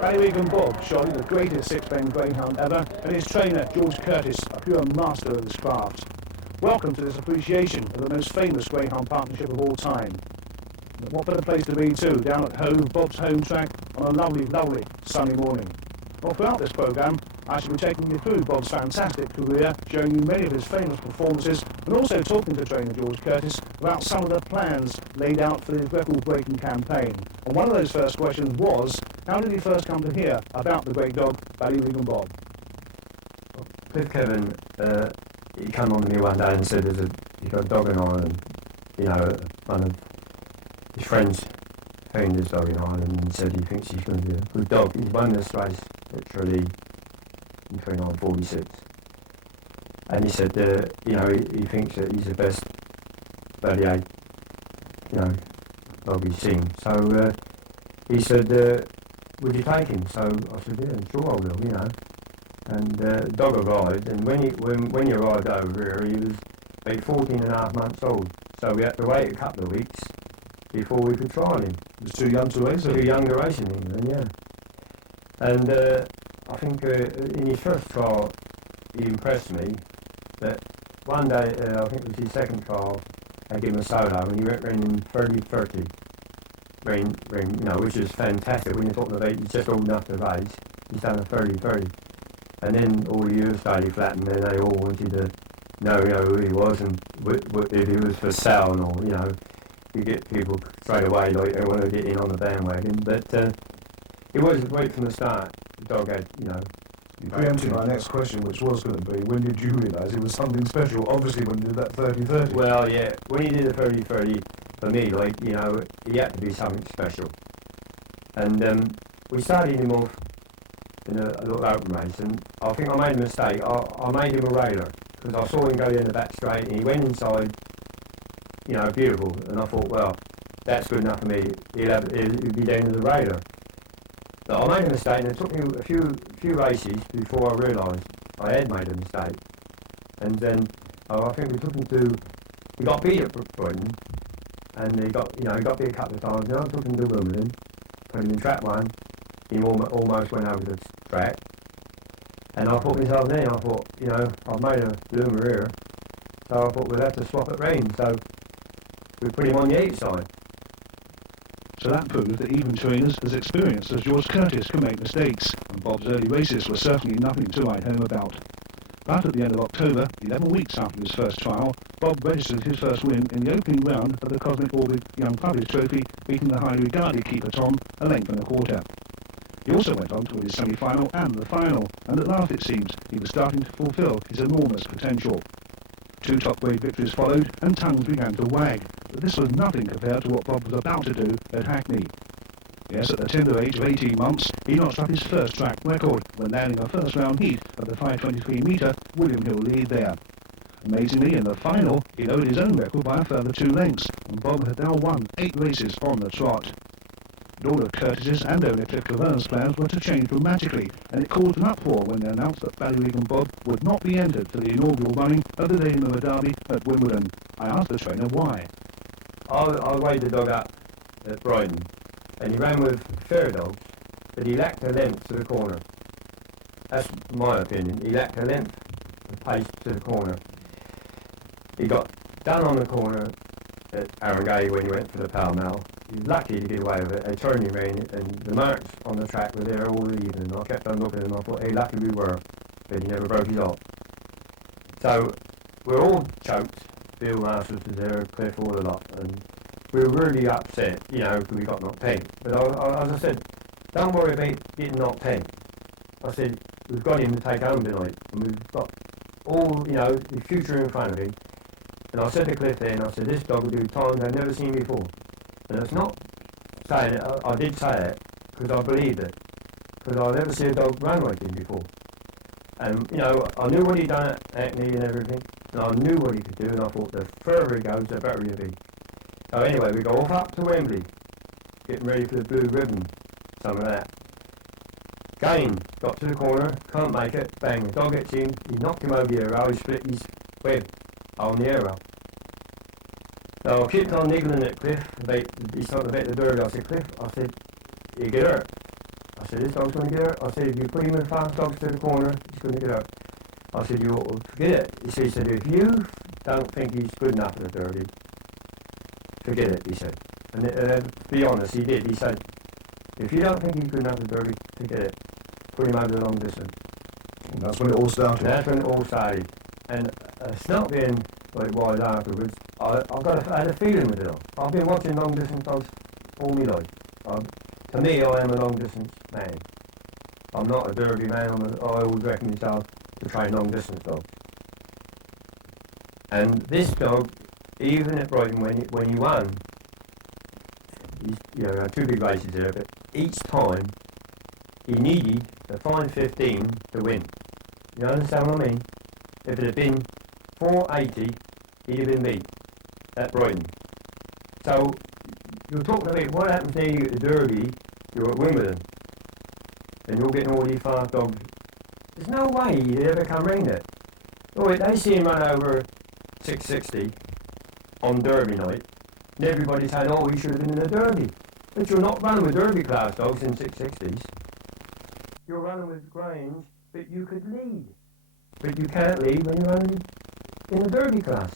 Ballyregan Bob, surely the greatest six-pen greyhound ever, and his trainer, George Curtis, a pure master of his craft. Welcome to this appreciation of the most famous greyhound partnership of all time. What better place to be too, down at home, Bob's home track, on a lovely, lovely sunny morning. Well, throughout this programme, I shall be taking you through Bob's fantastic career, showing you many of his famous performances, and also talking to trainer George Curtis about some of the plans laid out for his record-breaking campaign. And one of those first questions was, how did he first come to hear about the great dog, Ballyregan Bob? Cliff Kevin, he came on to me one day and said, he's got a dog in Ireland. You know, one of his friends found his dog in Ireland and said he thinks he's going to be a good dog. He won this race literally in 29.46. And he said, you know, he thinks that he's the best 38, you know, dog he's seen. So he said, would you take him? So I said, yeah, sure I will, you know. And the dog arrived, and when he arrived over here, he was about 14 and a half months old. So we had to wait a couple of weeks before we could trial him. He was too young to race, Too young to race in England, yeah. And I think in his first trial, he impressed me that one day, I think it was his second trial, I gave him a solo, and he went running 30-30. You know, which is fantastic when you're talking about he's just old enough to race. He's done a 30-30. And then all the years started flattening, and they all wanted to know, you know, who he was and what if he was for sale and all, you know. You get people straight away, like, they want to get in on the bandwagon. But it was right from the start. The dog had, you know... You preempted my next question, which was going to be, when did you realise it was something special? Obviously when you did that 30-30. Well, yeah, when he did the 30-30, for me, like, you know, he had to be something special. And we started him off in a little open race, and I think I made a mistake. I made him a railer, because I saw him go in the back straight, and he went inside, you know, beautiful, and I thought, well, that's good enough for me. He'll be down to the railer. But I made a mistake, and it took me a few races before I realised I had made a mistake. And then I think we took him to, he got beat at Brighton, and he got beat a couple of times. Then I took him to Wimbledon, put him in track one. He almost went over the track, and I thought myself then, I thought, you know, I've made a bloomer here, so I thought we'll have to swap at range. So we put him on the outside. So that proved that even trainers as experienced as George Curtis can make mistakes, and Bob's early races were certainly nothing to write home about. But at the end of October, 11 weeks after his first trial, Bob registered his first win in the opening round of the Cosmic Orbit Young Puppies Trophy, beating the highly regarded keeper Tom a length and a quarter. He also went on to win his semi-final and the final, and at last it seems he was starting to fulfil his enormous potential. 2 top-grade victories followed, and tongues began to wag, but this was nothing compared to what Bob was about to do at Hackney. Yes, at the tender age of 18 months, he notched up his first track record when landing a first-round heat of the 5:23-metre William Hill lead there. Amazingly, in the final, he lowered his own record by a further 2 lengths, and Bob had now won 8 races on the trot. But all of Curtis's and owner Cliff Cavern's plans were to change dramatically, and it caused an uproar when they announced that Ballyregan Bob would not be entered for the inaugural running of the Dame of a Derby at Wimbledon. I asked the trainer why. I weighed the dog up at Brighton, and he ran with fair dogs, but he lacked a length to the corner. That's my opinion. He lacked a length of pace to the corner. He got done on the corner at Arungay when he went for the Pall Mall. He was lucky to get away with it. They turned him in, and the marks on the track were there all the evening. I kept on looking at him. I thought, hey, lucky we were, but he never broke his arm. So we're all choked. Bill Masters was there, Cliff, all the lot, and we were really upset, you know, because we got knocked pegged. But as I said, don't worry about getting knocked pegged. I said, we've got him to take home tonight, and we've got all, you know, the future in front of him. And I said to Cliff then, I said, this dog will do times I've never seen before. And it's not saying it, I did say it, because I believed it. Because I've never seen a dog run like him before. And, you know, I knew what he'd done at Hackney and everything, and I knew what he could do, and I thought the further he goes, the better he'll be. So anyway, we go off up to Wembley, getting ready for the blue ribbon, some of that. Again, got to the corner, can't make it, bang, the dog gets in, he knocked him over the arrow, he split his web on the arrow. So I kept on niggling at Cliff, he's talking about the bird. I said, Cliff, I said, you get hurt. I said, this dog's going to get hurt. I said, if you put him in fast dogs to the corner, he's going to get hurt. I said, you forget it. He said, if you don't think he's good enough for the Derby, forget it, he said. And to be honest, he did. He said, if you don't think he's good enough for the Derby, forget it. Put him over the long distance. And that's when it all started. That's when it all started. And it's not being what it was afterwards. I had a feeling with it all. I've been watching long distance dogs all my life. To me, I am a long distance man. I'm not a Derby man. I always reckon myself to train long distance dogs. And this dog, even at Brighton, when he won, he had 2 big races there, but each time he needed a fine 15 to win. You understand what I mean? If it had been 480, he'd have been beat at Brighton. So you're talking about what happens now you at the Derby, you're at Wimbledon, and you're getting all these fast dogs. There's no way he'd ever come round it. Oh, they see him run over 660 on Derby night, and everybody's saying, oh, he should have been in the Derby. But you're not running with Derby class dogs in 660s. You're running with Greyhounds, but you could lead. But you can't lead when you're running in the Derby class.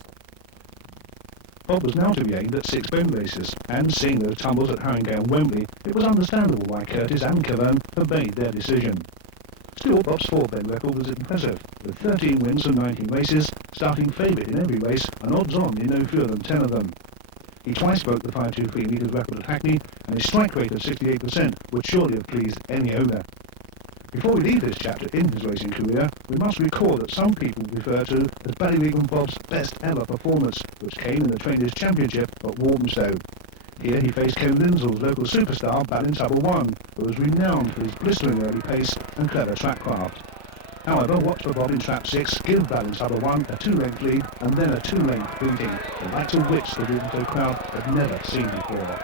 Bob was now to be aimed at 6 bone races, and seeing those tumbles at Haringey and Wembley, it was understandable why Curtis and Cavone obeyed their decision. Still, Bob's 4-bone record was impressive, with 13 wins from 19 races, starting favourite in every race, and odds-on in no fewer than 10 of them. He twice broke the 5.23 metres record at Hackney, and his strike rate of 68% would surely have pleased any owner. Before we leave this chapter in his racing career, we must recall that some people refer to as Ballyregan Bob's best ever performance, which came in the Trainers' Championship at Walthamstow. Here he faced Ken Lindsell's local superstar, Ballyregan Bob, who was renowned for his blistering early pace and clever trackcraft. However, watch for Bob in Trap 6 give Ballyregan Bob a 2-length lead and then a 2-length beating, the likes of which the Walthamstow crowd had never seen before.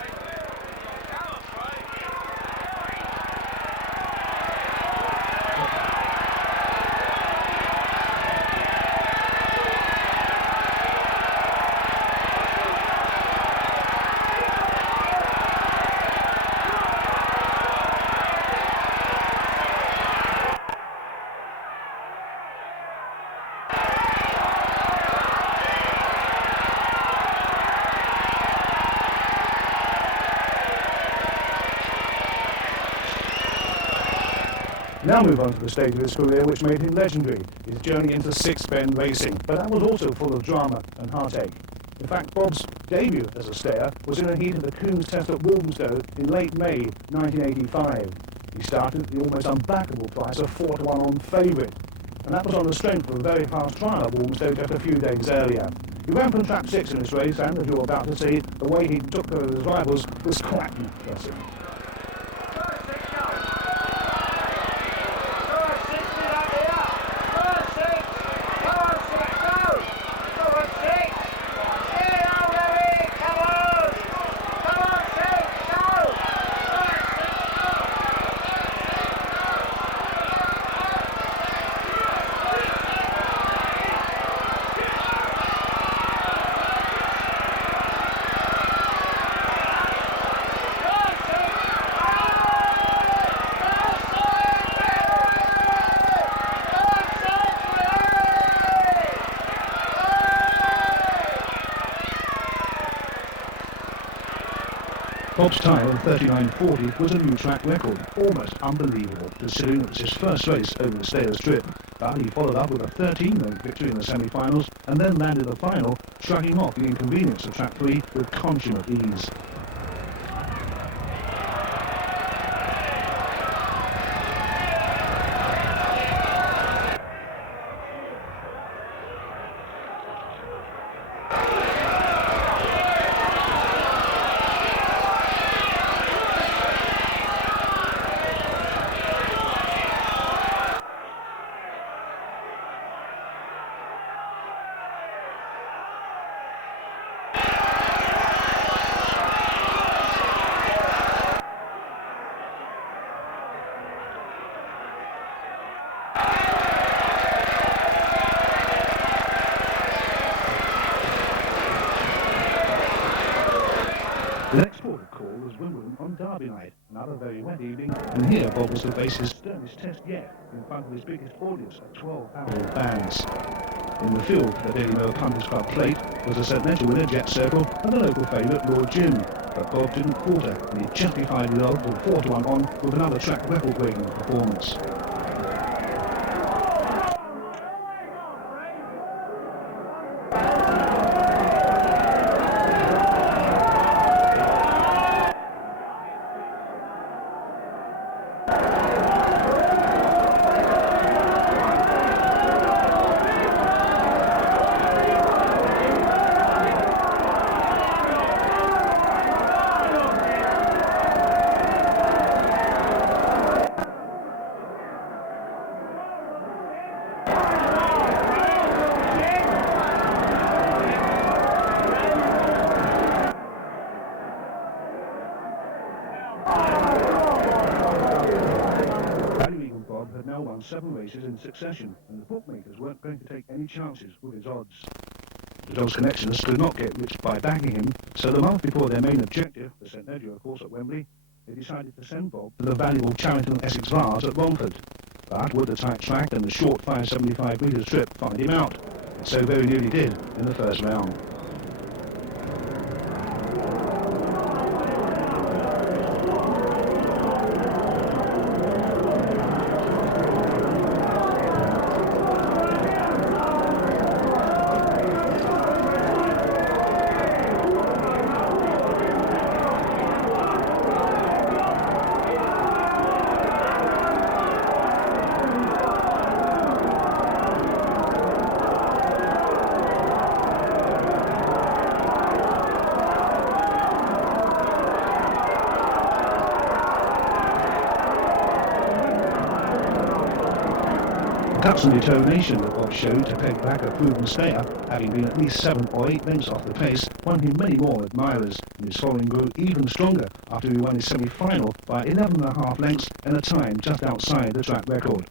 Now move on to the stage of his career which made him legendary, his journey into 6-bend racing, but that was also full of drama and heartache. In fact, Bob's debut as a stayer was in a heat of the Coons Test at Walthamstow in late May 1985. He started at the almost unbackable price of 4-1 on favourite, and that was on the strength of a very fast trial at Walthamstow just a few days earlier. He ran from Trap 6 in this race, and as you're about to see, the way he took over his rivals was quite impressive. Bob's time of 39.40 was a new track record, almost unbelievable, considering it was his first race over the Stayers Strip. But he followed up with a 13-length victory in the semi-finals, and then landed the final, shrugging off the inconvenience of Track 3 with consummate ease. The next port of call was Wimbledon on Derby night, Another very wet evening, and here Bob was to face his sternest test yet, in front of his biggest audience of 12,000 fans. In the field for the Daily Mail Punters Club plate was a St Ledger winner, Jet Circle, and the local favourite, Lord Jim. But Bob didn't falter, and he justified the odds of 4-1 on with another track record-breaking performance. Ballyregan Bob had now won 7 races in succession, and the bookmakers weren't going to take any chances with his odds. The dog's connections could not get rich by backing him, so the month before their main objective, the St Ledger course at Wembley, they decided to send Bob to the valuable Charrington Essex Vars at Romford. But would the tight track and the short 575 metres trip find him out? It so very nearly did in the first round. Guts and determination that Bob showed to peg back a proven stayer, having been at least 7 or 8 lengths off the pace, won him many more admirers, and his following grew even stronger after he won his semi-final by 11.5 lengths and a time just outside the track record.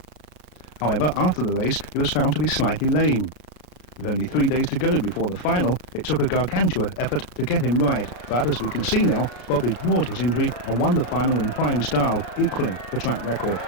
However, after the race, he was found to be slightly lame. With only 3 days to go before the final, it took a gargantuan effort to get him right, but as we can see now, Bob ignored his injury and won the final in fine style, equalling the track record.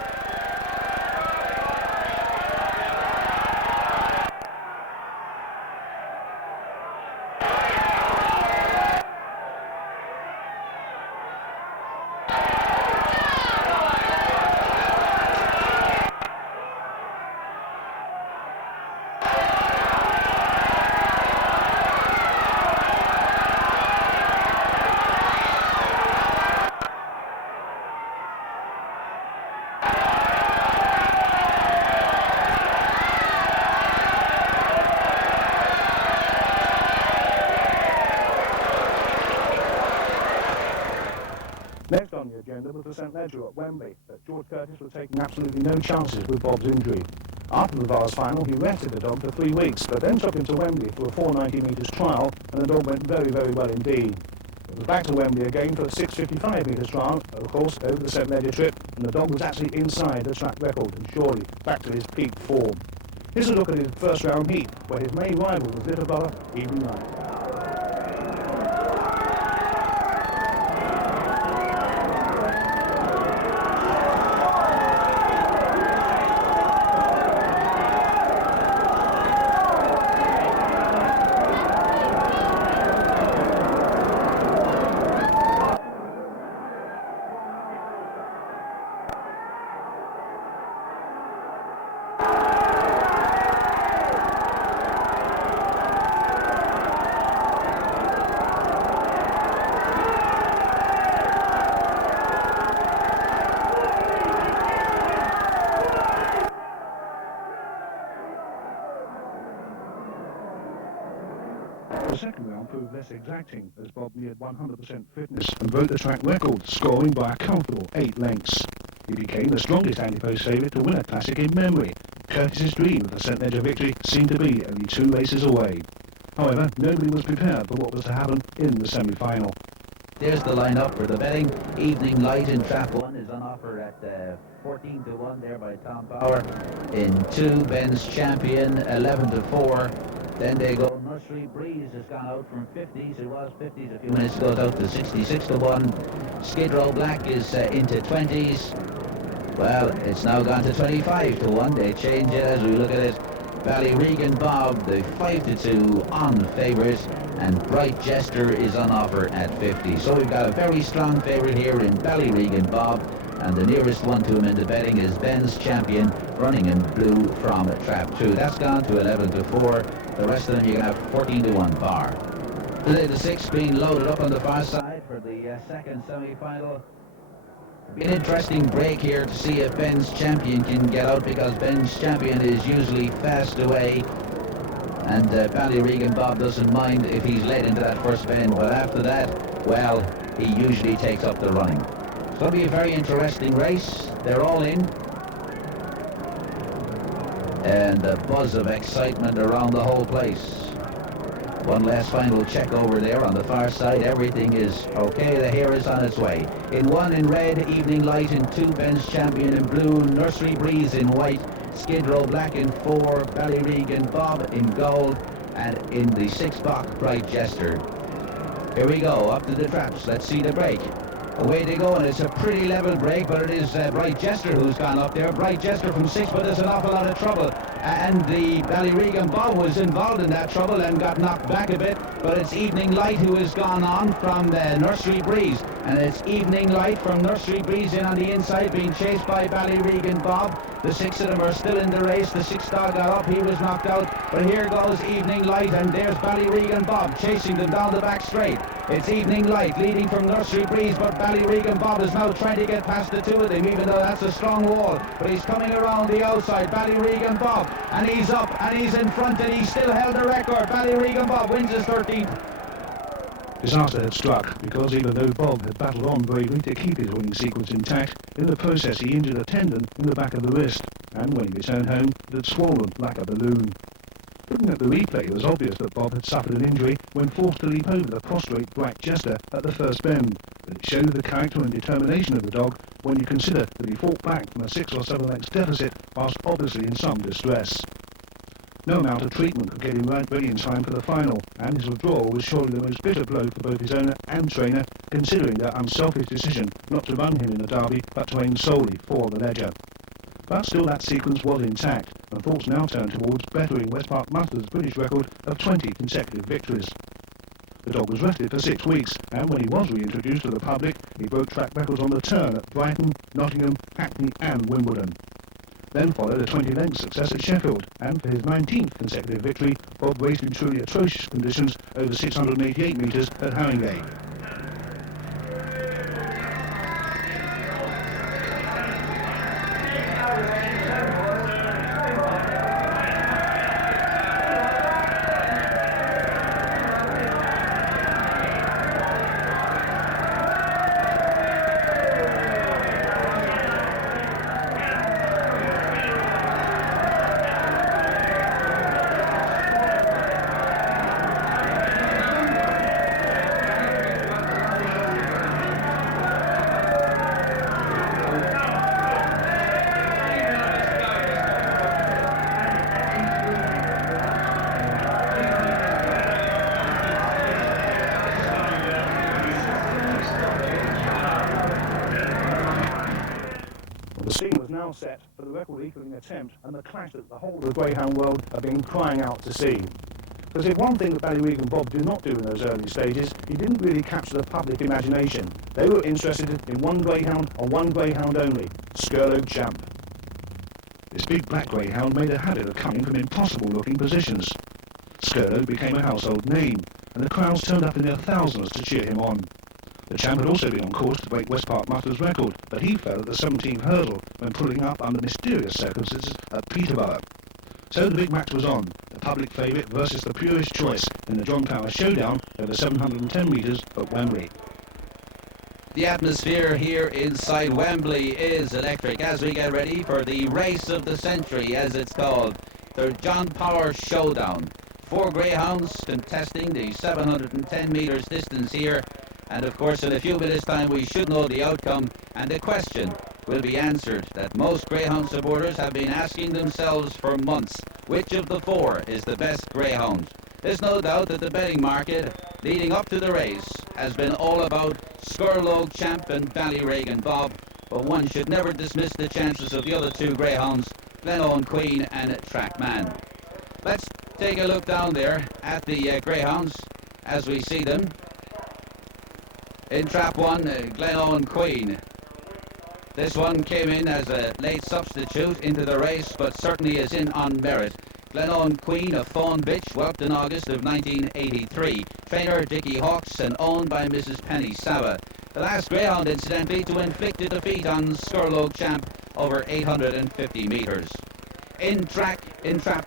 Next on the agenda was the St Ledger at Wembley, but George Curtis was taking absolutely no chances with Bob's injury. After the Vars final, he rested the dog for 3 weeks, but then took him to Wembley for a 490 metres trial, and the dog went very, very well indeed. It was back to Wembley again for a 655 metres trial, of course, over the St Ledger trip, and the dog was actually inside the track record, and surely back to his peak form. Here's a look at his first round heat, where his main rival was little brother, Even Knight. The second round proved less exacting as Bob neared 100% fitness and broke the track record, scoring by a comfortable 8 lengths. He became the strongest anti-post favourite to win a classic in memory. Curtis's dream of the St Ledger victory seemed to be only 2 races away. However, nobody was prepared for what was to happen in the semi-final. There's the line-up for the betting. Evening Light in Trap 1 is on offer at 14 to 1 there by Tom Power. In 2, Ben's Champion 11 to 4. Then they go Nursery Breeze has gone out from 50s. It was 50s a few minutes ago, out to 66 to 1. Skid Row Black is into 20s. Well, it's now gone to 25 to 1. They change it as we look at it. Ballyregan Bob, the 5 to 2 on favourite, and Bright Jester is on offer at 50. So we've got a very strong favourite here in Ballyregan Bob, and the nearest one to him in the betting is Ben's Champion, running in blue from Trap 2. That's gone to 11 to 4. The rest of them you can have 14 to 1 bar. The 6 being loaded up on the far side for the second semi-final. Be an interesting break here to see if Ben's Champion can get out, because Ben's Champion is usually fast away, and Ballyregan Bob doesn't mind if he's led into that first bend, but after that, well, he usually takes up the running. So it'll be a very interesting race. They're all in, and a buzz of excitement around the whole place. One last final check over there on the far side. Everything is okay. The hair is on its way. In 1 in red, Evening Light. In 2, Ben's Champion in blue. Nursery Breeze in white. Skid Row Black in 4. Ballyregan Bob in gold. And in the 6th box, Bright Jester. Here we go, up to the traps. Let's see the break. Away they go, and it's a pretty level break, but it is Bright Jester who's gone up there. Bright Jester from 6, but there's an awful lot of trouble. And the Ballyregan Bob was involved in that trouble and got knocked back a bit, but it's Evening Light who has gone on from the Nursery Breeze. And it's Evening Light from Nursery Breeze in on the inside, being chased by Ballyregan Bob. The 6 of them are still in the race. The 6th dog got up, he was knocked out. But here goes Evening Light, and there's Ballyregan Bob chasing them down the back straight. It's Evening Light leading from Nursery Breeze, but Ballyregan Bob is now trying to get past the 2 of them, even though that's a strong wall. But he's coming around the outside, Ballyregan Bob, and he's up, and he's in front, and he still held the record. Ballyregan Bob wins his 13th. Disaster had struck, because even though Bob had battled on bravely to keep his winning sequence intact, in the process he injured a tendon in the back of the wrist, and when he returned home, it had swollen like a balloon. Looking at the replay, it was obvious that Bob had suffered an injury when forced to leap over the prostrate Bright Jester at the first bend, but it showed the character and determination of the dog when you consider that he fought back from a 6 or 7 lengths deficit whilst obviously in some distress. No amount of treatment could get him ready in time for the final, and his withdrawal was surely the most bitter blow for both his owner and trainer, considering their unselfish decision not to run him in the derby but to aim solely for the ledger. But still that sequence was intact, and thoughts now turned towards bettering West Park Mustard's British record of 20 consecutive victories. The dog was rested for 6 weeks, and when he was reintroduced to the public, he broke track records on the turn at Brighton, Nottingham, Hackney and Wimbledon. Then followed a 20-length success at Sheffield, and for his 19th consecutive victory, Bob raced in truly atrocious conditions over 688 metres at Haringey. The scene was now set for the record-equalling attempt and the clash that the whole of the Greyhound world have been crying out to see. Because if one thing that Ballyregan Bob did not do in those early stages, he didn't really capture the public imagination. They were interested in one Greyhound and one Greyhound only, Skirlow Champ. This big black Greyhound made a habit of coming from impossible-looking positions. Skirlow became a household name, and the crowds turned up in their thousands to cheer him on. The champ had also been on course to break West Park Mustard's record, but he fell at the 17th hurdle when pulling up under mysterious circumstances at Peterborough. So the big match was on, the public favourite versus the purest choice in the John Power Showdown over 710 metres at Wembley. The atmosphere here inside Wembley is electric as we get ready for the race of the century, as it's called, the John Power Showdown. 4 greyhounds contesting the 710 metres distance here. And of course, in a few minutes' time, we should know the outcome, and the question will be answered that most greyhound supporters have been asking themselves for months. Which of the 4 is the best greyhound? There's no doubt that the betting market leading up to the race has been all about Skurlow Champ and Ballyregan Bob, but one should never dismiss the chances of the other two greyhounds, Glenone Queen and Trackman. Let's take a look down there at the greyhounds as we see them. In trap 1, Glenone Queen. This one came in as a late substitute into the race, but certainly is in on merit. Glenone Queen, a fawn bitch, whelped in August of 1983. Trainer Dickie Hawkes and owned by Mrs. Penny Saba. The last greyhound, incidentally, to inflict a defeat on Skurlow Champ over 850 metres. In trap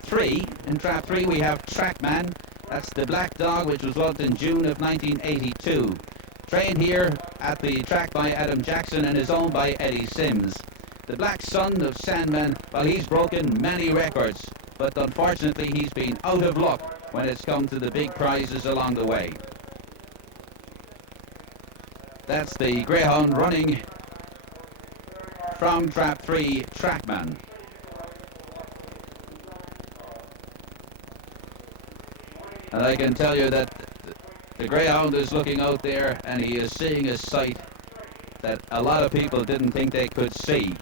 3 we have Trackman. That's the black dog which was whelped in June of 1982. Trained here at the track by Adam Jackson and is owned by Eddie Sims. The black son of Sandman, well, he's broken many records, but unfortunately he's been out of luck when it's come to the big prizes along the way. That's the greyhound running from trap 3, Trackman. And I can tell you that the greyhound is looking out there and he is seeing a sight that a lot of people didn't think they could see.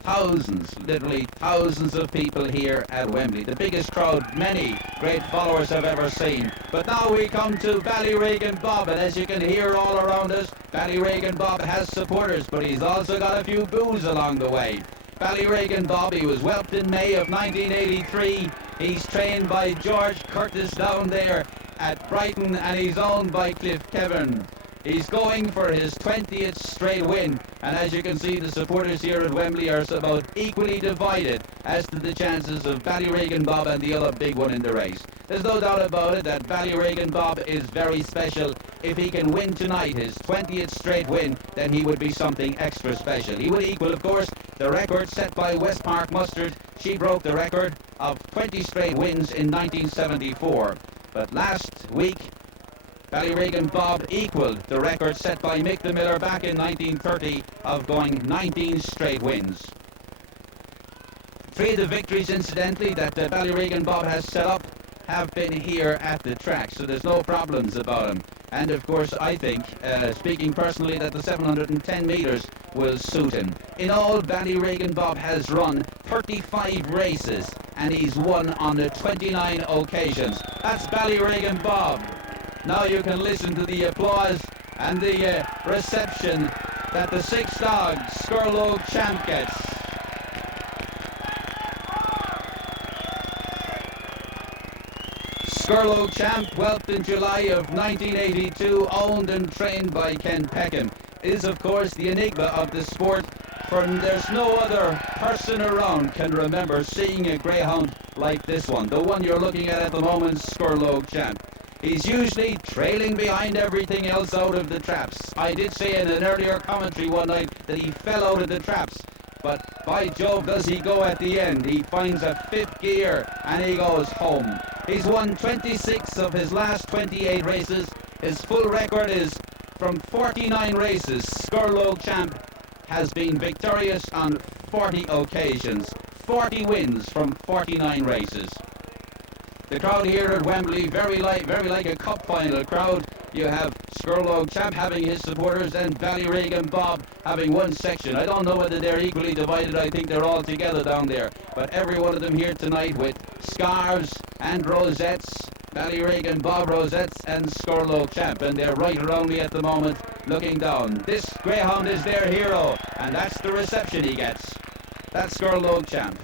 Thousands, literally thousands of people here at Wembley. The biggest crowd many great followers have ever seen. But now we come to Ballyregan Bob, and as you can hear all around us, Ballyregan Bob has supporters, but he's also got a few boos along the way. Ballyregan Bob, he was whelped in May of 1983. He's trained by George Curtis down there at Brighton, and he's owned by Cliff Kevin. He's going for his 20th straight win, and as you can see, the supporters here at Wembley are about equally divided as to the chances of Ballyregan Bob and the other big one in the race. There's no doubt about it that Ballyregan Bob is very special. If he can win tonight, his 20th straight win, then he would be something extra special. He would equal, of course, the record set by West Park Mustard. She broke the record of 20 straight wins in 1974. But last week, Ballyregan Bob equalled the record set by Mick the Miller back in 1930 of going 19 straight wins. 3 of the victories, incidentally, that Ballyregan Bob has set up have been here at the track, so there's no problems about him. And of course, I think, speaking personally, that the 710 metres will suit him. In all, Ballyregan Bob has run 35 races, and he's won on the 29 occasions. That's Ballyregan Bob. Now you can listen to the applause and the reception that the 6 dog Skurlow Champ gets. Skurlow Champ, whelped in July of 1982, owned and trained by Ken Peckham, is of course the enigma of the sport, for there's no other person around can remember seeing a greyhound like this one. The one you're looking at the moment, Skurlow Champ. He's usually trailing behind everything else out of the traps. I did say in an earlier commentary one night that he fell out of the traps, but by Jove does he go at the end. He finds a 5th gear and he goes home. He's won 26 of his last 28 races. His full record is from 49 races. Skurlow Champ has been victorious on 40 occasions. 40 wins from 49 races. The crowd here at Wembley, very like a cup final crowd. You have Skurlow Champ having his supporters and Ballyregan Bob having one section. I don't know whether they're equally divided. I think they're all together down there. But every one of them here tonight with scarves and rosettes. Ballyregan Bob rosettes and Skurlow Champ. And they're right around me at the moment looking down. This greyhound is their hero. And that's the reception he gets. That's Skurlow Champ.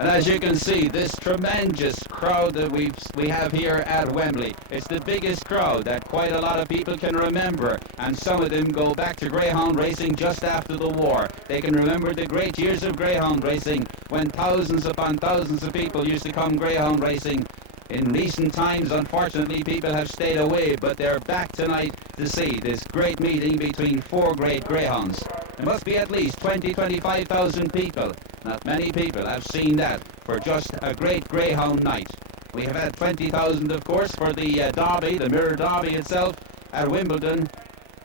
And as you can see, this tremendous crowd that we have here at Wembley, it's the biggest crowd that quite a lot of people can remember, and some of them go back to greyhound racing just after the war. They can remember the great years of greyhound racing when thousands upon thousands of people used to come greyhound racing. In recent times, unfortunately, people have stayed away, but they're back tonight to see this great meeting between 4 great greyhounds. There must be at least 25,000 people. Not many people have seen that for just a great greyhound night. We have had 20,000, of course, for the derby, the Mirror Derby itself at Wimbledon.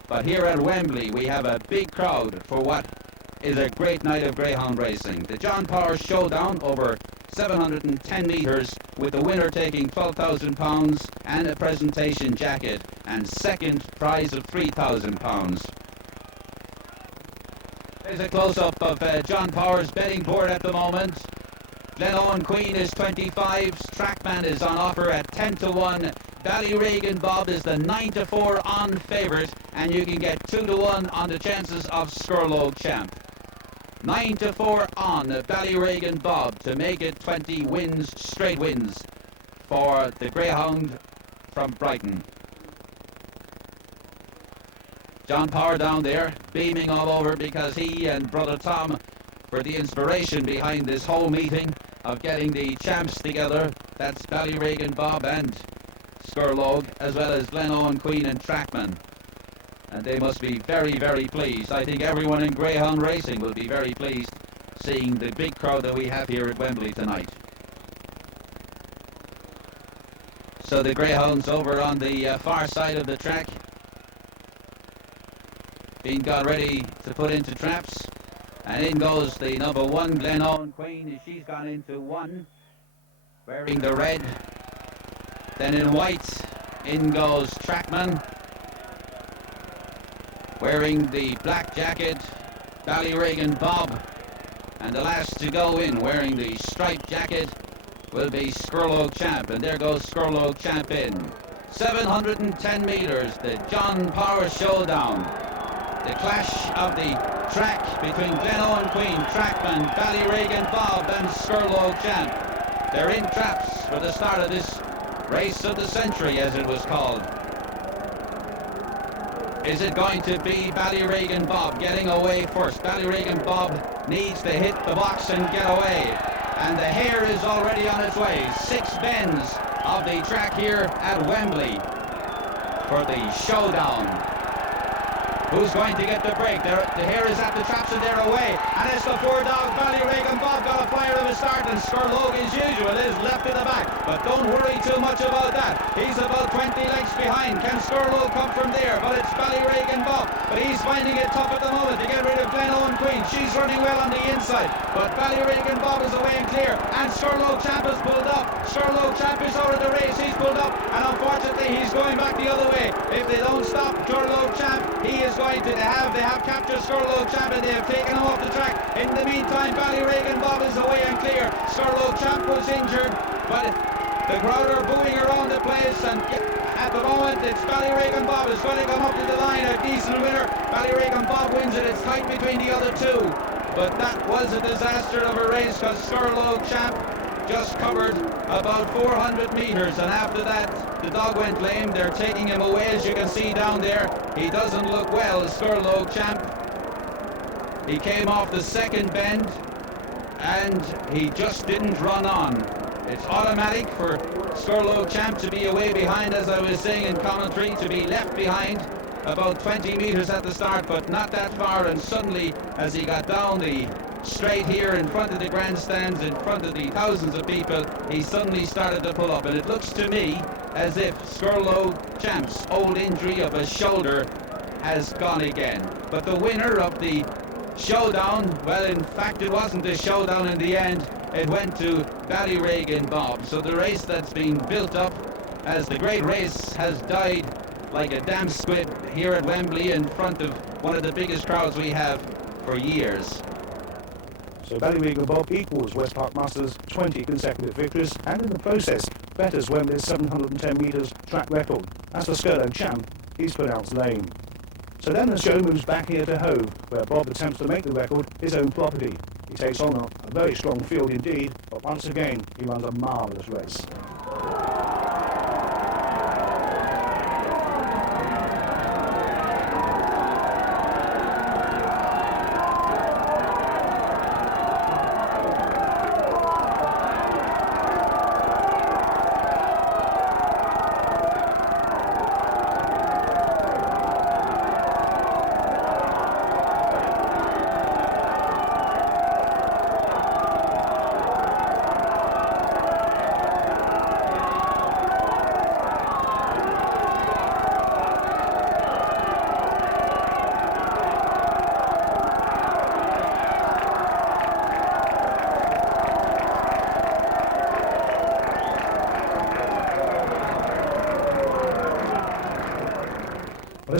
But here at Wembley, we have a big crowd for what is a great night of greyhound racing. The John Power Showdown over 710 metres, with the winner taking £12,000 and a presentation jacket, and second prize of £3,000. There's a close-up of John Power's betting board at the moment. Glenone Queen is 25, Trackman is on offer at 10 to 1. Ballyregan Bob is the 9 to 4 on favourite, and you can get 2 to 1 on the chances of Skurlow Champ. 9 to 4 on Ballyregan Bob to make it 20 wins, straight wins for the Greyhound from Brighton. John Power down there, beaming all over, because he and brother Tom were the inspiration behind this whole meeting of getting the champs together. That's Ballyregan Bob and Skurlow, as well as Glenone Queen and Trackman. And they must be very, very pleased. I think everyone in greyhound racing will be very pleased seeing the big crowd that we have here at Wembley tonight. So the greyhounds over on the far side of the track being got ready to put into traps. And in goes the number 1, Glenone Queen. She's gone into 1, wearing the red. Then in white, in goes Trackman, wearing the black jacket, Ballyregan Bob. And the last to go in, wearing the striped jacket, will be Skurlow Champ. And there goes Skurlow Champ in. 710 metres, the John Power Showdown. The clash of the track between Glenone Queen, Trackman, Ballyregan Bob and Skurlow Champ. They're in traps for the start of this race of the century, as it was called. Is it going to be Ballyregan Bob getting away first? Ballyregan Bob needs to hit the box and get away. And the hare is already on its way. 6 bends of the track here at Wembley for the showdown. Who's going to get the break? The hare is at the traps and they're away. And it's the 4 dog, Ballyregan Bob, got a flyer of a start, and Skurlow, as usual, is left in the back. But don't worry too much about that. He's about 20 lengths behind. Can Skurlow come from there? But it's Ballyregan Bob. But he's finding it tough at the moment to get rid of Glenone Queen. She's running well on the inside. But Ballyregan Bob is away and clear. And Skurlow Champ is pulled up. Skurlow Champ is out of the race. He's pulled up. And unfortunately, he's going back the other way. If they don't stop Skurlow Champ, he is going to they have captured Skurlow Champ, and they have taken him off the track. In the meantime, Ballyregan Bob is away and clear. Skurlow Champ was injured, but the crowd are booing around the place, and at the moment it's Ballyregan Bob is going to come up to the line, a decent winner. Ballyregan Bob wins it. It's tight between the other two, but that was a disaster of a race, because Skurlow Champ just covered about 400 metres, and after that the dog went lame. They're taking him away, as you can see down there. He doesn't look well, Skurlow Champ. He came off the second bend and he just didn't run on. It's automatic for Skurlow Champ to be away behind, as I was saying in commentary, to be left behind about 20 metres at the start, but not that far. And suddenly, as he got down the straight here in front of the grandstands, in front of the thousands of people, he suddenly started to pull up, and it looks to me as if Skurlow Champ's old injury of a shoulder has gone again. But the winner of the showdown, well, in fact it wasn't a showdown in the end, it went to Ballyregan Bob. So the race that's been built up as the great race has died like a damn squid here at Wembley in front of one of the biggest crowds we have for years. So Ballyregan Bob equals West Park Masters' 20 consecutive victories, and in the process betters Wembley's 710 metres track record. As for Skurlow Champ, he's pronounced lame. So then the show moves back here to Hove, where Bob attempts to make the record his own property. He takes on a very strong field indeed, but once again he runs a marvellous race.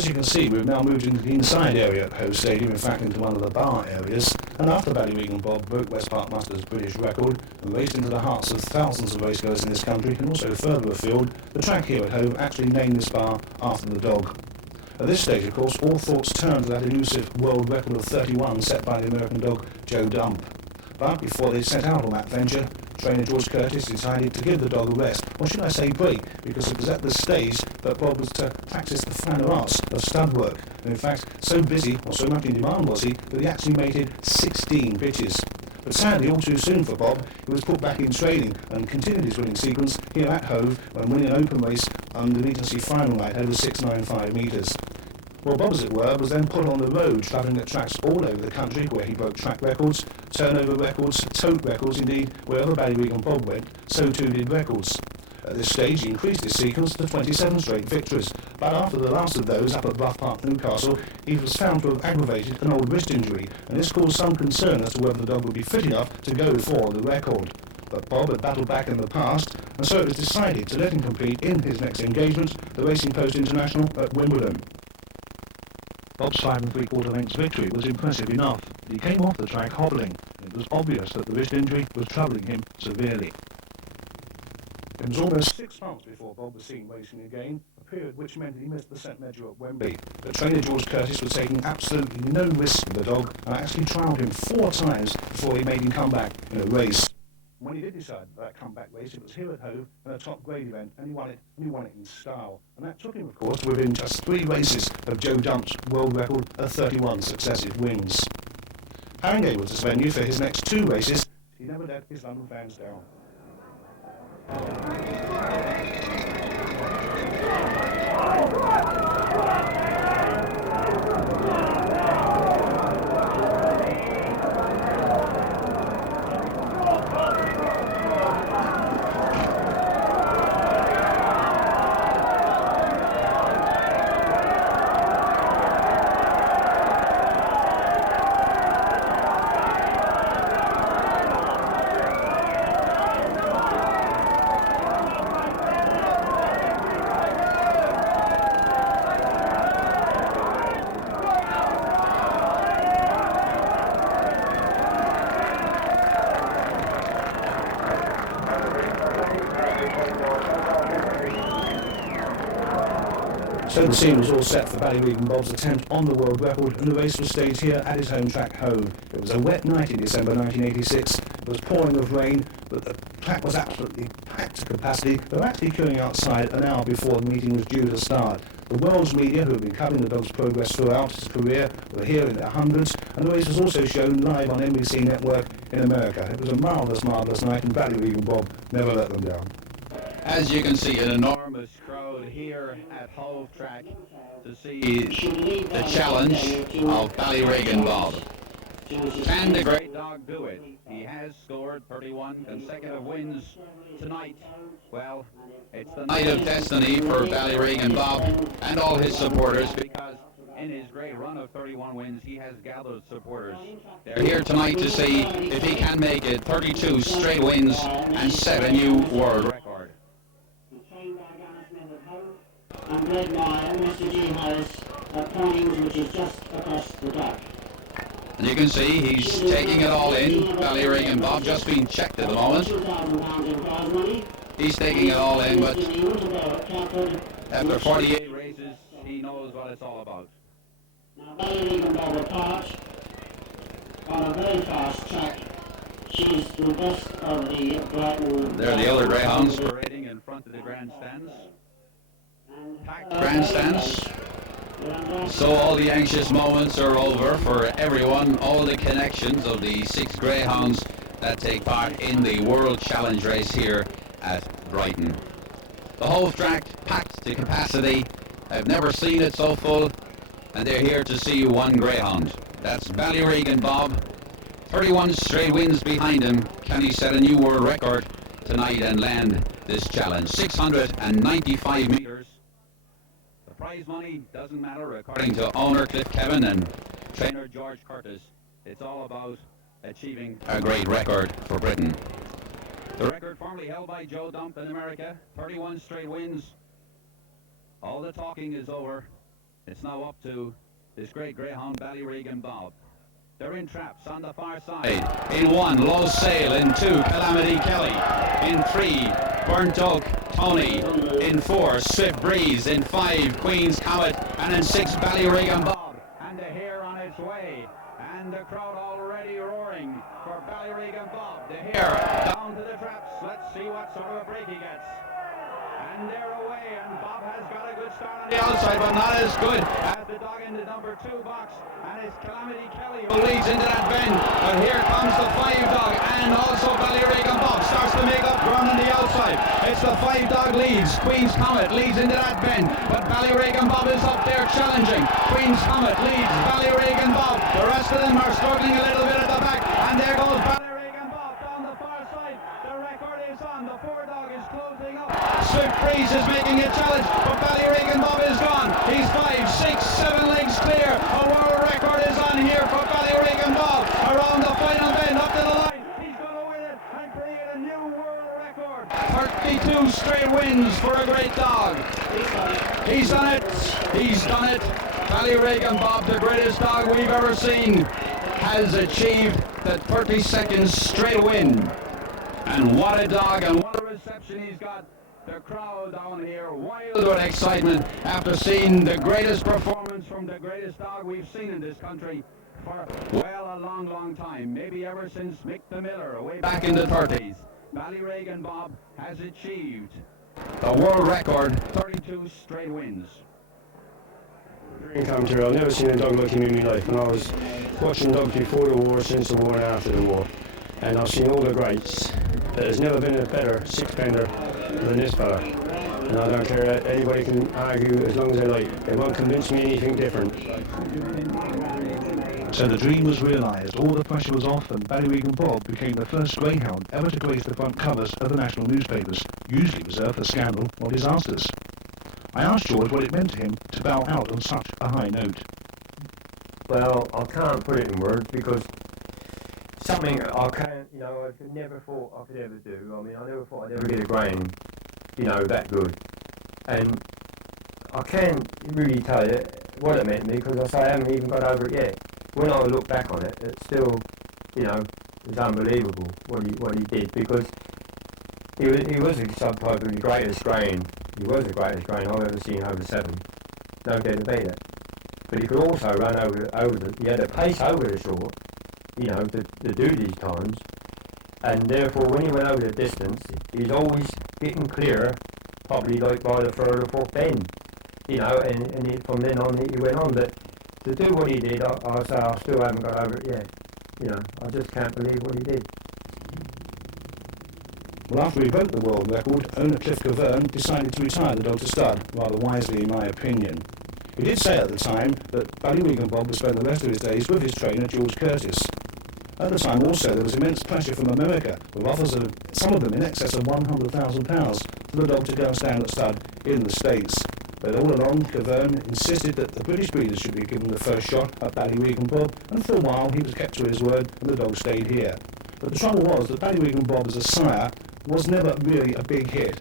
As you can see, we've now moved into the inside area at Hove Stadium, in fact into one of the bar areas, and after Ballyregan Bob broke West Park Mustard's British record and raced into the hearts of thousands of racegoers in this country and also further afield, the track here at Hove actually named this bar after the dog. At this stage, of course, all thoughts turned to that elusive world record of 31 set by the American dog Joe Dump. But before they set out on that venture, trainer George Curtis decided to give the dog a rest, or should I say break, because it was at this stage that Bob was to practice the finer arts of stud work, and in fact, so busy, or so much in demand was he, that he actually mated 16 bitches. But sadly, all too soon for Bob, he was put back in training and continued his winning sequence here at Hove when winning an open race under the Meeting final night over 695 metres. Well, Bob, as it were, was then put on the road, travelling at tracks all over the country where he broke track records, turnover records, tote records, indeed, wherever Ballyregan Bob went, so too did records. At this stage, he increased his sequence to 27 straight victories, but after the last of those up at Rough Park, Newcastle, he was found to have aggravated an old wrist injury, and this caused some concern as to whether the dog would be fit enough to go for the record. But Bob had battled back in the past, and so it was decided to let him compete in his next engagement, the Racing Post International at Wimbledon. Bob's 5 3/4 lengths victory was impressive enough. He came off the track hobbling, and it was obvious that the wrist injury was troubling him severely. It was almost 6 months before Bob was seen racing again, a period which meant he missed the St. Ledger at Wembley. But trainer George Curtis was taking absolutely no risks with the dog, and actually trialled him 4 times before he made him come back in a race. When he did decide that comeback race, it was here at Hove in a top grade event, and he won it in style. And that took him, of course, within just 3 races of Joe Dump's world record of 31 successive wins. Haringey was his venue for his next 2 races. He never let his London fans down. So the scene was all set for Ballyregan Bob's attempt on the world record, and the race was staged here at his home track Hove. It was a wet night in December 1986. It was pouring with rain, but the track was absolutely packed to capacity. They were actually queuing outside an hour before the meeting was due to start. The world's media, who had been covering the dog's progress throughout his career, were here in their hundreds, and the race was also shown live on NBC Network in America. It was a marvellous night, and Ballyregan Bob never let them down. As you can see, an enormous crowd here at Hove Track to see the challenge of Ballyregan Bob. Can the great dog do it? He has scored 31 consecutive wins tonight. Well, it's the night of destiny for Ballyregan Bob and all his supporters, because in his great run of 31 wins, he has gathered supporters. They're here tonight to see if he can make it 32 straight wins and set a new world record. And led by Mr. G. Harris at Pointings, which is just across the dock. And you can see he's taking it all in. Ballyregan Bob just being checked at the moment. He's taking it all in, but after 48 races, he knows what it's all about. Now Ballyregan Bob apart on a very fast track. She's the best of the Brighton. There are the other Greyhounds parading in front of the grandstands. Packed grandstands. So all the anxious moments are over for everyone, all the connections of the 6 Greyhounds that take part in the World Challenge race here at Brighton. The Hove track packed to capacity. I've never seen it so full, and they're here to see one Greyhound. That's Ballyregan Bob. 31 straight wins behind him. Can he set a new world record tonight and land this challenge? 695 meters. The prize money doesn't matter, according to owner Cliff Kevin and trainer George Curtis. It's all about achieving a great record for Britain. The record formerly held by Joe Dump in America, 31 straight wins. All the talking is over. It's now up to this great greyhound, Ballyregan Bob. They're in traps on the far side. In 1, Low Sail. In 2, Calamity Kelly. In 3, Burnt Oak Tony. In 4, Swift Breeze. In 5, Queen's Comet. And in 6, Ballyregan Bob. And the hare on its way. And the crowd already roaring for Ballyregan Bob. The hare down to the traps. Let's see what sort of a break he gets. And they're away, and Bob has got a good start on the outside, but not as good as the dog in the number 2 box. And it's Calamity Kelly who leads into that bend. But here comes the 5 dog, and also Ballyregan Bob starts to make up ground on the outside. It's the 5 dog leads. Queen's Comet leads into that bend, but Ballyregan Bob is up there challenging. Queen's Comet leads Ballyregan Bob. The rest of them are struggling a little bit at the back, and there goes Ballyregan Bob down the far side. The record is on. The 4 dog is closing up. Swift Breeze is making a challenge, but Ballyregan Bob is gone. He's 5, 6, 7 lengths clear. A world record is on here for Ballyregan Bob. Around the final bend, up to the line. He's going to win it and create a new world record. 32 straight wins for a great dog. He's done it. He's done it. Ballyregan Bob, the greatest dog we've ever seen, has achieved the 32nd straight win. And what a dog, and what a reception he's got. The crowd down here wild with excitement after seeing the greatest performance from the greatest dog we've seen in this country for, well, a long, long time. Maybe ever since Mick the Miller, way back in the 30s. Ballyregan Bob has achieved the world record, 32 straight wins. Dream come true. I've never seen a dog like him in my life. And I was watching dogs before the war, since the war and after the war. And I've seen all the greats. There's never been a better six-bender than this fella. And I don't care that anybody can argue as long as they like. They won't convince me anything different. So the dream was realised, all the pressure was off, and Ballyregan Bob became the first greyhound ever to grace the front covers of the national newspapers, usually reserved for scandal or disasters. I asked George what it meant to him to bow out on such a high note. Well, I can't put it in words because something I can't, I never thought I could ever do. I mean, I never thought I'd ever get a grain, that good. And I can't really tell you what it meant to me because I haven't even got over it yet. When I look back on it, it's still, it's unbelievable what he did because he was a subtype of the greatest grain. He was the greatest grain I've ever seen over 7. No doubt about it. But he could also run he had a pace over the short, to do these times. And therefore, when he went over the distance, he's always getting clear, probably like by the 3rd or 4th bend, and from then on he went on. But to do what he did, I say I still haven't got over it yet. I just can't believe what he did. Well, after he broke the world record, owner Cliff Cavern decided to retire the dog to stud, rather wisely in my opinion. He did say at the time that Ballyregan Bob would spend the rest of his days with his trainer George Curtis. At the time also there was immense pressure from America, with offers of some of them in excess of £100,000 for the dog to go and stand at stud in the States. But all along, Cavern insisted that the British breeders should be given the first shot at Ballyregan Bob, and for a while he was kept to his word and the dog stayed here. But the trouble was that Ballyregan Bob as a sire was never really a big hit.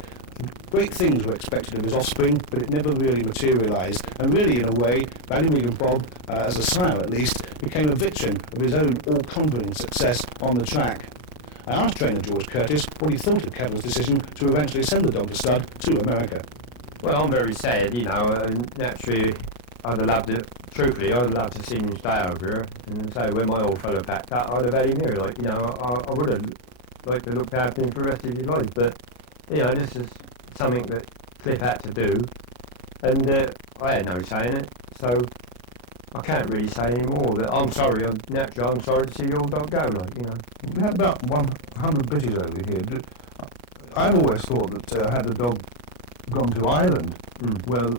Great things were expected of his offspring, but it never really materialised. And really, in a way, Ballyregan Bob, as a sire at least, became a victim of his own all-conquering success on the track. I asked trainer George Curtis what he thought of Kevin's decision to eventually send the dog to stud to America. Well, I'm very sad, naturally, I'd have loved it, truthfully, I'd have loved to see him stay over here, and so when my old fellow backed up, I'd have had him here, I would have liked to look after him for the rest of his life, but, this is something that Cliff had to do, and I had no say in it, so I can't really say any more, but I'm sorry, I'm sorry to see your dog go, We had about 100 British over here. I've always thought that had the dog gone to Ireland, where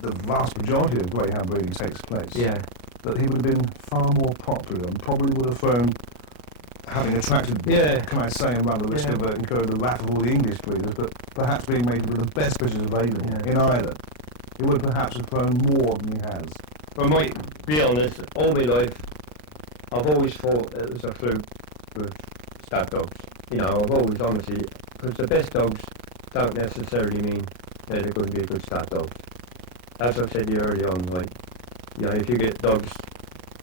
the vast majority of greyhound breeding takes place, that he would have been far more popular and probably would have thrown, having attracted, can I say, and run the risk of incurring the wrath of all the English breeders, but perhaps being made one of the best British available in Ireland, he would perhaps have thrown more than he has. I might be honest, all my life, I've always thought it was a fluke with stud dogs. I've always honestly, because the best dogs don't necessarily mean that they're going to be a good stud dog. as I said to you early on, like, you know, if you get dogs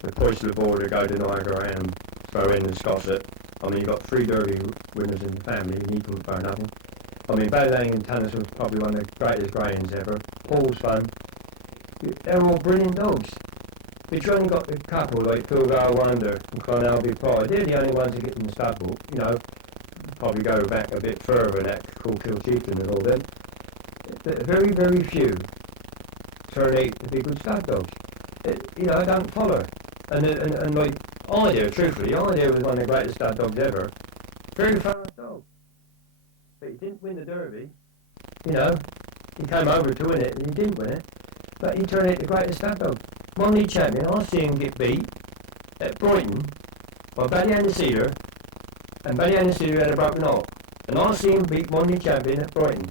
that push the border, go to Niagara and throw in and Scotland, I mean, you've got 3 Derby winners in the family, and he couldn't throw nothing. I mean, Ballyregan Tennis was probably one of the greatest greyhounds ever. Paul's fun. They're all brilliant dogs. But you only got the couple like Phil Wonder and Clonel B. Pride. They're the only ones that get in the stud book. You know, probably go back a bit further, that Cool Kill Chieftain and all them. Very, very few turn 8 to be good stud dogs. You know, I don't follow. And like, Idea, truthfully, Idea was one of the greatest stud dogs ever. Very famous dog. But he didn't win the Derby. You know, he came over to win it and he didn't win it. But he turned out the greatest stud dog. One league champion, I see him get beat at Brighton by Ballyregan Cedar, and Ballyregan Cedar had a broken arm. And I see him beat one league champion at Brighton.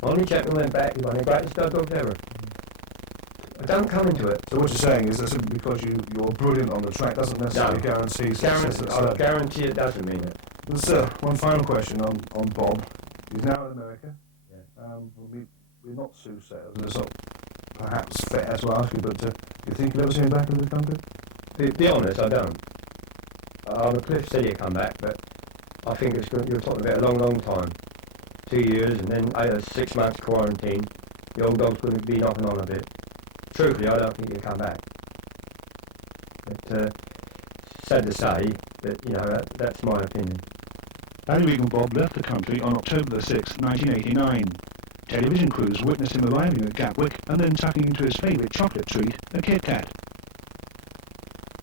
One league champion went back, he won the greatest stud dogs ever. I don't come into it. So what you're saying is that simply because you're brilliant on the track doesn't necessarily guarantee success. I guarantee it doesn't mean it. There's one final question on Bob. He's now in America. Yeah. We're not soothsayers, and it's not perhaps fair to ask you, but do you think you'll ever see him back in this country? To be honest, I don't. Cliff said he'd come back, but I think you're talking about a long, long time. 2 years and then 6 months quarantine. The old dog's going to be knocking on a bit. Truthfully, I don't think he'll come back. But sad to say, but you know, that's my opinion. Ballyregan Bob left the country on October the 6th, 1989. Television crews witnessed him arriving at Gatwick and then tucking into his favourite chocolate treat, a Kit Kat.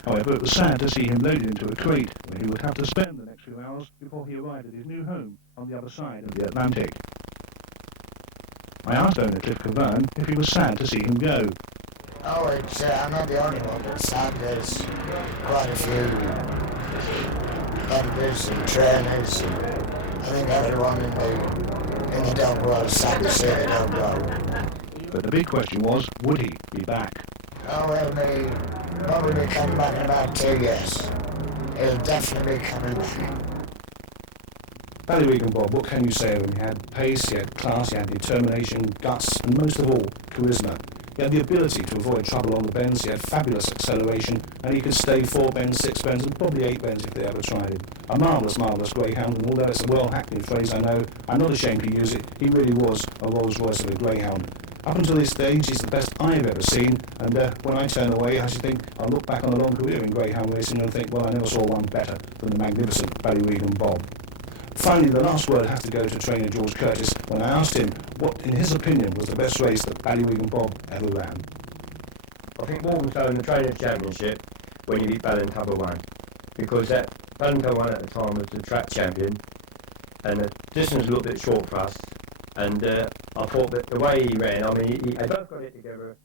However, it was sad to see him loaded into a crate, where he would have to spend the next few hours before he arrived at his new home on the other side of the Atlantic. I asked owner Cliff Cavern if he was sad to see him go. Oh, I'm not the only one that's sad. There's quite a few editors and trainers, and I think everyone in the dog world is sad to see the dog go. But the big question was, would he be back? Oh, he'll probably come back in about 2 years. He'll definitely be coming back. Ballyregan Bob, what can you say of him? He had pace, he had class, he had determination, guts, and most of all, charisma. He had the ability to avoid trouble on the bends, he had fabulous acceleration, and he could stay 4 bends, 6 bends, and probably 8 bends if they ever tried it. A marvellous, marvellous greyhound, and although it's a well-hackneyed phrase, I know, I'm not ashamed to use it, he really was a Rolls Royce of a greyhound. Up until this stage, he's the best I've ever seen, and when I turn away, I should think, I'll look back on a long career in greyhound racing and think, well, I never saw one better than the magnificent Ballyregan Bob. Finally, the last word has to go to trainer George Curtis when I asked him what, in his opinion, was the best race that Ballyregan Bob ever ran. I think Walthamstow, the Trainers' Championship, when you beat Ballintover won, because that Ballintover one at the time was the track champion, and the distance was a little bit short for us, and I thought that the way he ran, I mean, they both got it together.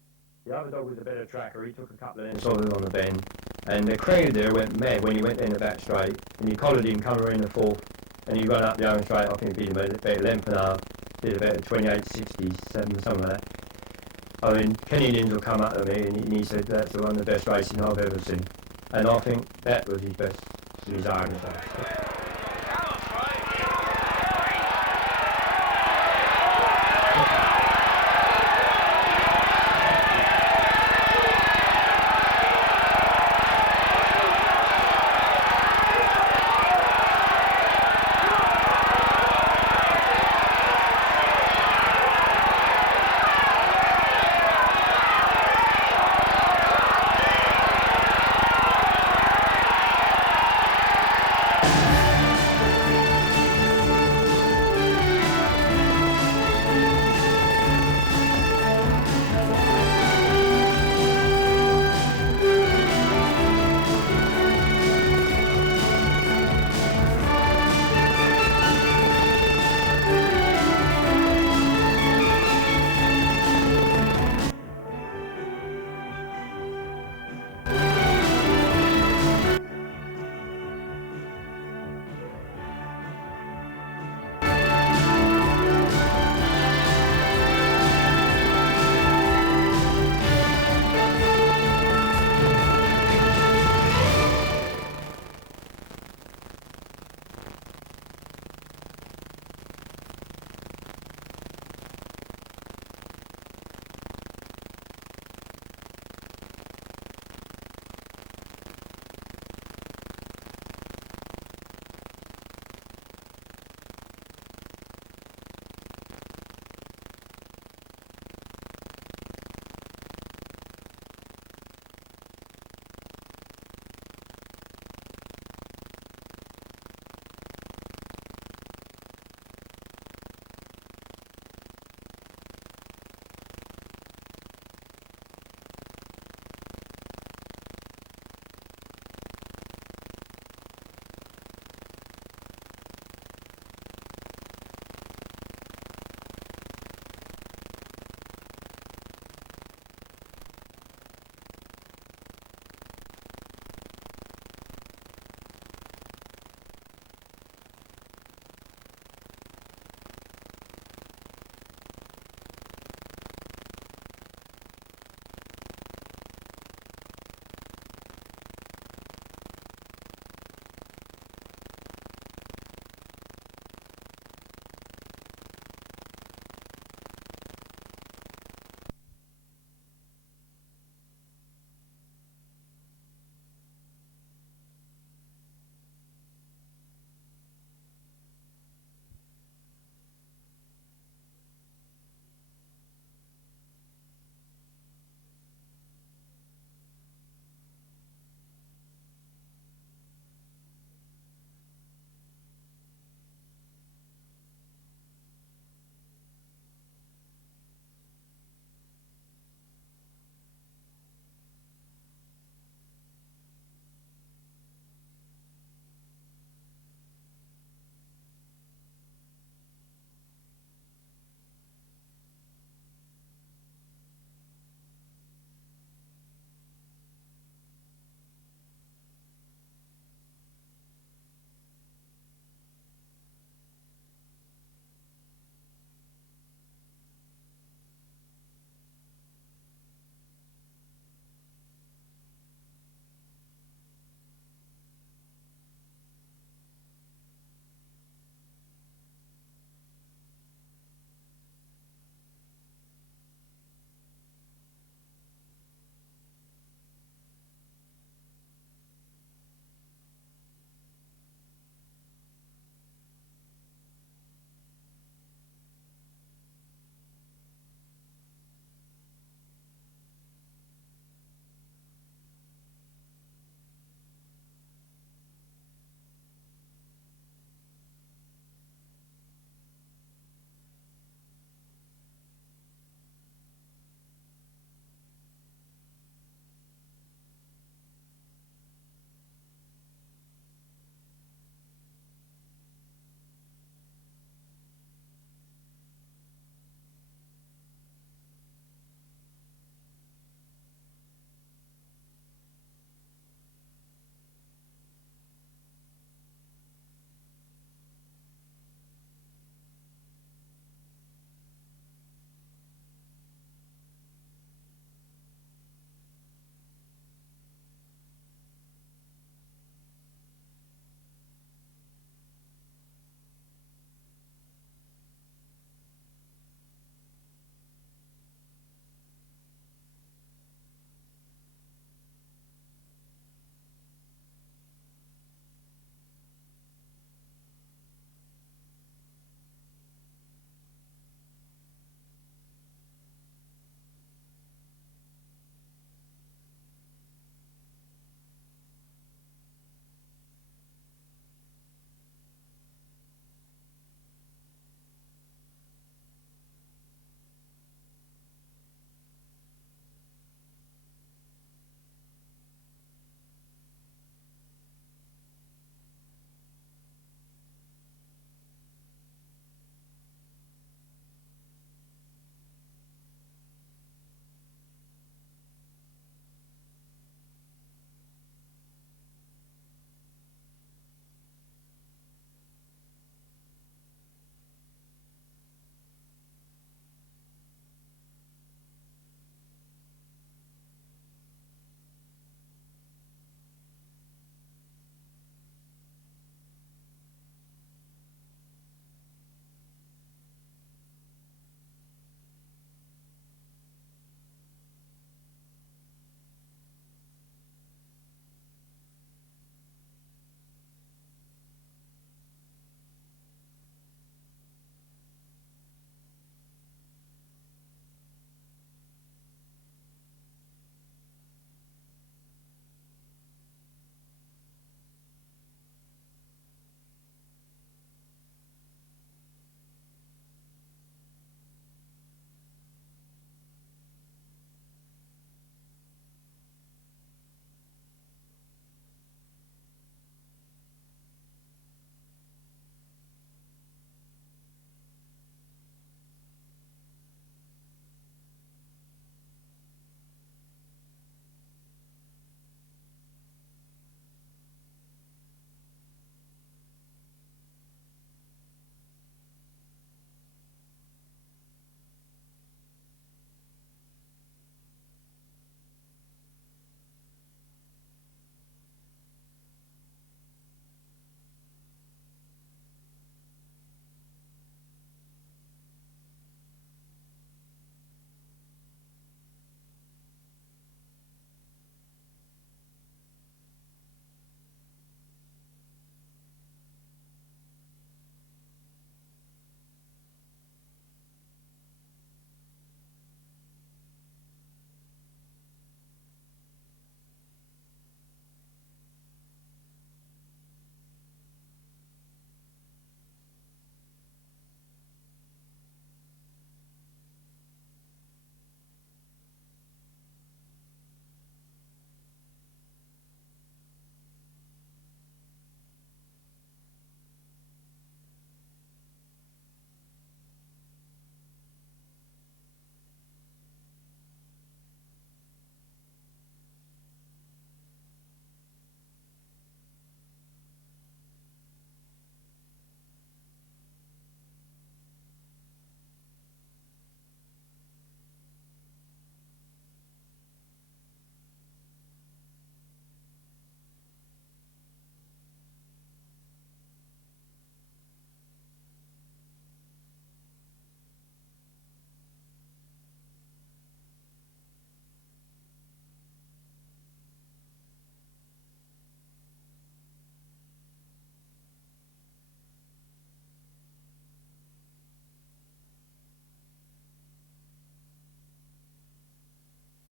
The other dog was a better tracker, he took a couple of lengths on it on the bend, and the crowd there went mad when he went in the back straight, and he collared him coming in the fourth, and he ran up the home straight. I think he beat him about a length and a half, did about 28.67, something like that. I mean, Kenny Indians will come up to me and he said that's one of the best racing I've ever seen. And I think that was his best, his iron.